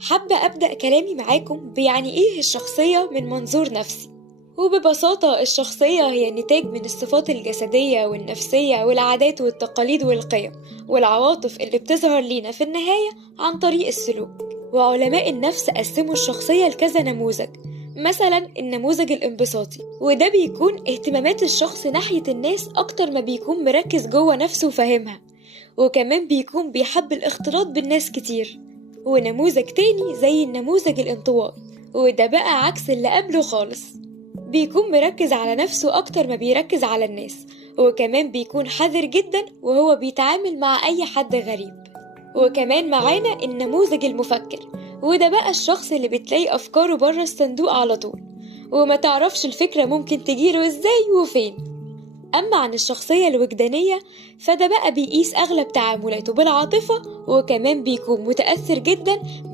حابة أبدأ كلامي معاكم بيعني إيه الشخصية من منظور نفسي. وببساطة الشخصية هي نتاج من الصفات الجسدية والنفسية والعادات والتقاليد والقيم والعواطف اللي بتظهر لينا في النهاية عن طريق السلوك. وعلماء النفس قسموا الشخصية لكذا نموذج، مثلا النموذج الانبساطي، وده بيكون اهتمامات الشخص ناحية الناس أكتر ما بيكون مركز جوه نفسه وفاهمها، وكمان بيكون بيحب الاختلاط بالناس كتير. ونموذج تاني زي النموذج الانطوائي، وده بقى عكس اللي قبله خالص، بيكون مركز على نفسه أكتر ما بيركز على الناس، وكمان بيكون حذر جدا وهو بيتعامل مع أي حد غريب. وكمان معانا النموذج المفكر، وده بقى الشخص اللي بتلاقي أفكاره بره الصندوق على طول، وما تعرفش الفكرة ممكن تجيله إزاي وفين. أما عن الشخصية الوجدانية فده بقى بيقيس أغلب تعاملاته بالعاطفة، وكمان بيكون متأثر جدا